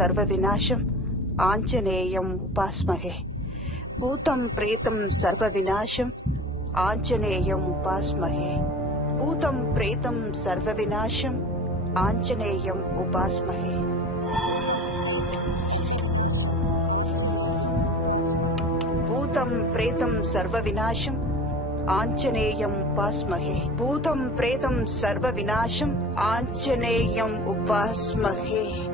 సర్వవినాశం ఆంజనేయం ఉపాస్మహే. భూతం ప్రేతం సర్వవినాశం ఆంజనేయం ఉపాస్మహే. భూతం ప్రేతం సర్వవినాశం ఆంజనేయం ఉపాస్మహే. భూతం ప్రేతం సర్వవినాశం ఆంజనేయం ఉపాస్మహే. భూతం ప్రేతం సర్వవినాశం ఆంజనేయం ఉపాస్మహే.